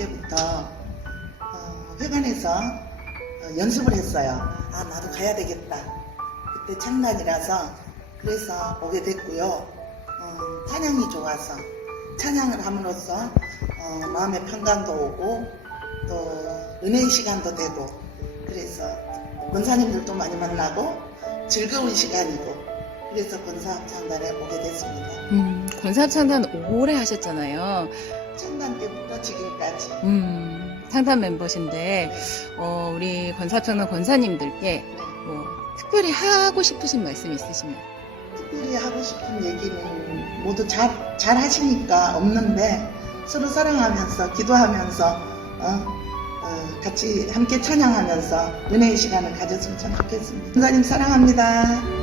때부터 어, 회관에서 어, 연습을 했어요. 아 나도 가야 되겠다. 그때 창단이라서 그래서 오게 됐고요. 어, 찬양이 좋아서 찬양을 함으로써 어, 마음의 평강도 오고 또 은혜의 시간도 되고 그래서 권사님들도 많이 만나고 즐거운 시간이고 그래서 권사합창단에 오게 됐습니다. 음, 권사창단 오래 하셨잖아요. 창단 때부터 지금까지 음, 상담 멤버신데, 어, 우리 권사창단 권사님들께 뭐, 특별히 하고 싶으신 말씀 있으시면. 특별히 하고 싶은 얘기는 모두 잘, 잘 하시니까 없는데 서로 사랑하면서 기도하면서 어, 어, 같이 함께 찬양하면서 은혜의 시간을 가졌으면 참 좋겠습니다. 선사님 사랑합니다.